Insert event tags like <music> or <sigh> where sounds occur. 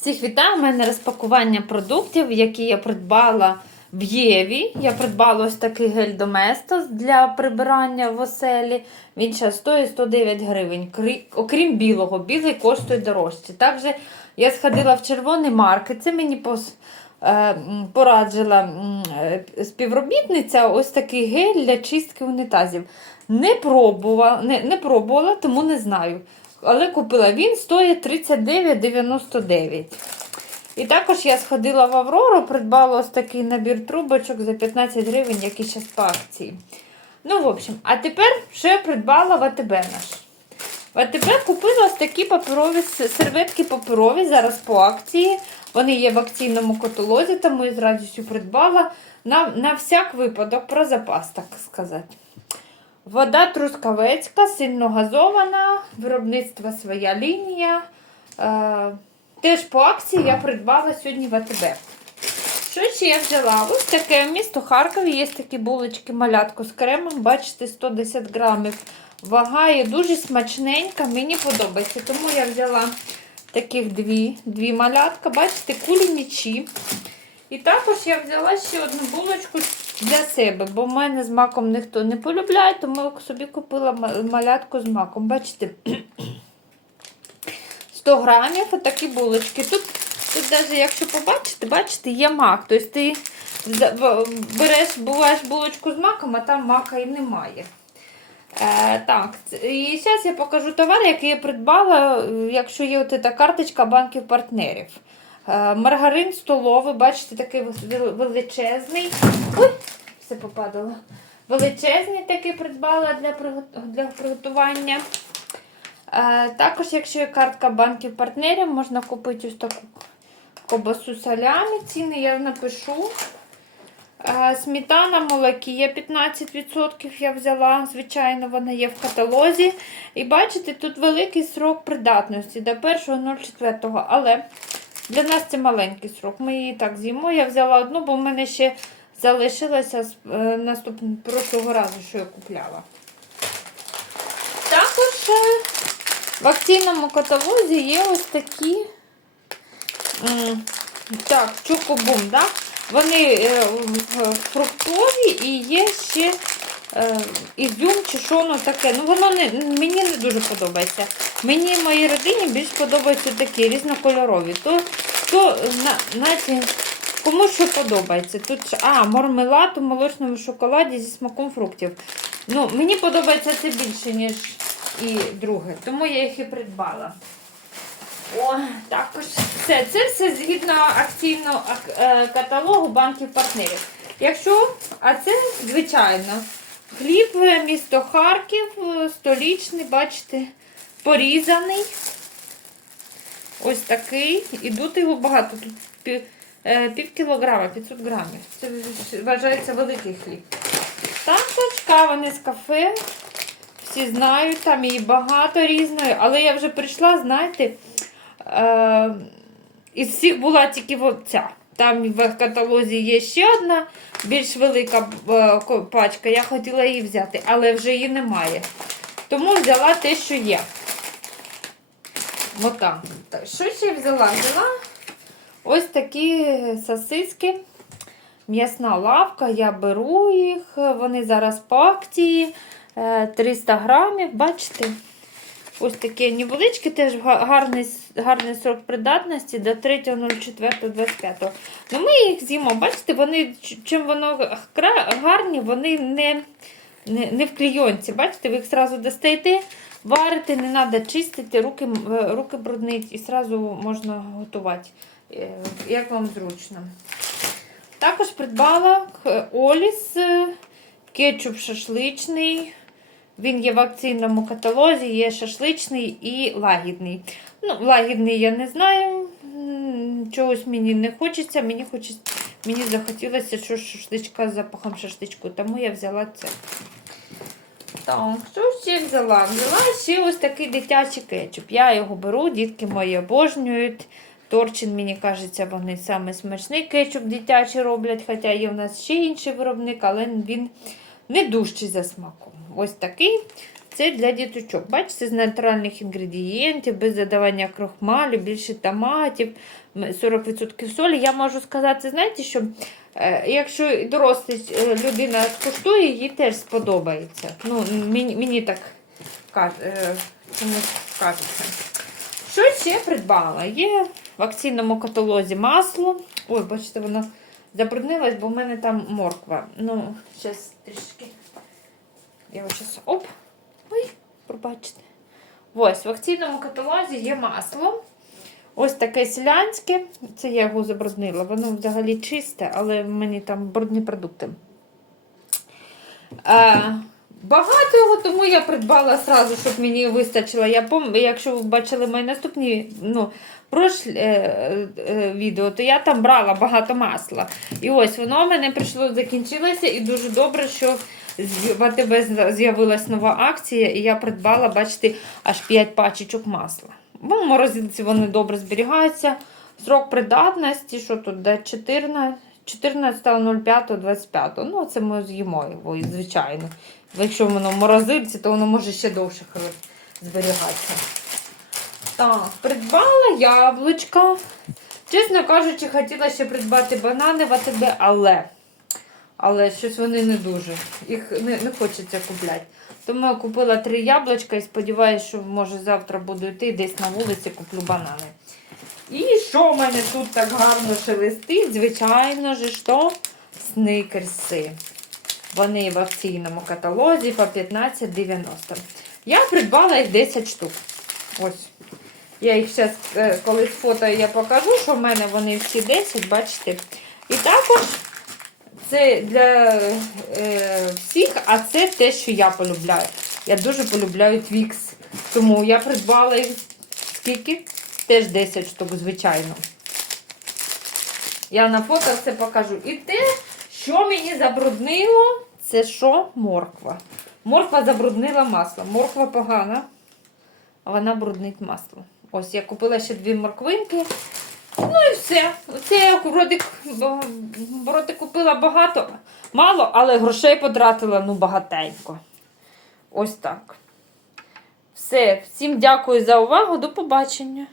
Всіх вітаю! У мене розпакування продуктів, які я придбала в Єві. Я придбала ось такий гель Доместос для прибирання в оселі. Він зараз стоїть 109 гривень. Окрім білого, білий коштує дорожче. Також я сходила в червоний маркет. Це мені е, порадила е, співробітниця ось такий гель для чистки унітазів. Не пробувала, не, не пробувала, тому не знаю. Але купила він стоїть 39,99. І також я сходила в Аврору, придбала ось такий набір трубочок за 15 гривень, який зараз по акції. Ну, в общем, а тепер ще придбала в АТБ наш. В купила ось такі паперові серветки паперові, зараз по акції. Вони є в акційному каталозі, тому я з радістю придбала на, на всяк випадок, про запас, так сказати. Вода трускавецька, сильно газована, виробництва своя лінія. Е, теж по акції я придбала сьогодні в АТБ. Що ще я взяла? Ось таке місто Харкові. Є такі булочки малятку з кремом. Бачите, 110 грамів. Вага є дуже смачненька, мені подобається. Тому я взяла таких дві, дві малятка. Бачите, кулі мічі. І також я взяла ще одну булочку для себе, бо в мене з маком ніхто не полюбляє, тому я собі купила малятку з маком. Бачите, <clears throat> 100 грамів отакі булочки. Тут, тут навіть, якщо побачите, бачите, є мак. Тобто ти береш, буваєш булочку з маком, а там мака і немає. Е, так, і зараз я покажу товар, який я придбала, е, якщо є от ця карточка банків партнерів. Е, маргарин столовий, бачите, такий величезний. Ой, все попадало. Величезний такий придбала для, приготування. Е, також, якщо є картка банків партнерів, можна купити ось таку кобасу салямі. Ціни я напишу. Е, Сметана молокія 15% я взяла. Звичайно, вона є в каталозі. І бачите, тут великий срок придатності до 1.04. Але для нас це маленький срок. Ми її так з'їмо. Я взяла одну, бо в мене ще залишилася з е, наступного прошлого разу, що я купляла. Також е, в акційному каталозі є ось такі. Так, чукобум, да? Вони е, фруктові і є ще ізюм чи що воно таке. Ну, воно не, мені не дуже подобається. Мені і моїй родині більш подобаються такі різнокольорові. То, то на, знаєте, кому що подобається. Тут, а, мармелад у молочному шоколаді зі смаком фруктів. Ну, мені подобається це більше, ніж і друге. Тому я їх і придбала. О, також все. Це все згідно акційного е, каталогу банків партнерів. Якщо, а це звичайно, хліб е, місто Харків, е, столічний, бачите, порізаний. Ось такий. І тут його багато. Тут пів, е, пів кілограма, 500 грамів. Це вважається великий хліб. Також кава не з кафе. Всі знають, там її багато різної, але я вже прийшла, знаєте, із всіх була тільки оця. Там в каталозі є ще одна більш велика е, пачка. Я хотіла її взяти, але вже її немає. Тому взяла те, що є. Отак. Що ще взяла? Взяла ось такі сосиски. М'ясна лавка, я беру їх. Вони зараз по акції. е, 300 грамів, бачите? Ось такі невеличкі, теж гарний, гарний срок придатності до 3.04.25. Ну, ми їх з'їмо, бачите, вони, чим воно гарні, вони не, не, не в клійонці. Бачите, ви їх одразу достаєте, варите, не треба чистити, руки, е, руки бруднить і одразу можна готувати, е, як вам зручно. Також придбала Оліс е, кетчуп шашличний. Він є в акційному каталозі, є шашличний і лагідний. Ну, лагідний я не знаю. Чогось мені не хочеться. Мені хочеться, мені захотілося щось шашличка з запахом шашличку, тому я взяла це. Так, що ще взяла? Взяла ще ось такий дитячий кетчуп. Я його беру, дітки мої обожнюють. Торчин, мені кажеться, вони саме смачний кетчуп дитячий роблять, хоча є в нас ще інший виробник, але він не дужчий за смаком. Ось такий. це для діточок. Бачите, з натуральних інгредієнтів, без додавання крохмалю, більше томатів, 40% солі. Я можу сказати, знаєте, що е, якщо доросла е, людина скуштує, їй теж сподобається. Ну, мені, мені так е, чомусь кажеться. Що ще придбала? Є в акційному каталозі масло. Ой, бачите, воно забруднилось, бо в мене там морква. Ну, зараз трішки. Я його зараз оп. Ой, пробачте. Ось, в акційному каталозі є масло. Ось таке селянське. Це я його забруднила. Воно взагалі чисте, але в мені там брудні продукти. Е, багато його, тому я придбала сразу, щоб мені вистачило. Я пом... Якщо ви бачили мої наступні ну, прошлі е, е, відео, то я там брала багато масла. І ось воно в мене прийшло, закінчилося, і дуже добре, що в АТБ з'явилась нова акція, і я придбала, бачите, аж 5 пачечок масла. В морозилці вони добре зберігаються. Срок придатності, що тут, де 14, 14.05.25. Ну, це ми з'їмо його, звичайно. Якщо воно в морозильці, то воно може ще довше зберігатися. Так, придбала яблучка. Чесно кажучи, хотіла ще придбати банани в АТБ, але. Але щось вони не дуже. Їх не, не хочеться купляти. Тому я купила три яблучка і сподіваюся, що може завтра буду йти десь на вулиці, куплю банани. І що в мене тут так гарно шелестить? Звичайно ж, що сникерси. Вони в акційному каталозі по 15,90. Я придбала їх 10 штук. Ось. Я їх зараз, коли сфотою, я покажу, що в мене вони всі 10, бачите. І також це для е, всіх, а це те, що я полюбляю. Я дуже полюбляю твікс. Тому я придбала їх скільки? Теж 10 штук, звичайно. Я на фото все покажу. І те, що мені забруднило, це що? Морква. Морква забруднила масло. Морква погана, а вона бруднить масло. Ось я купила ще дві морквинки. Ну і все. Оце я вроді, вроде купила багато, мало, але грошей потратила ну багатенько. Ось так. Все. Всім дякую за увагу. До побачення.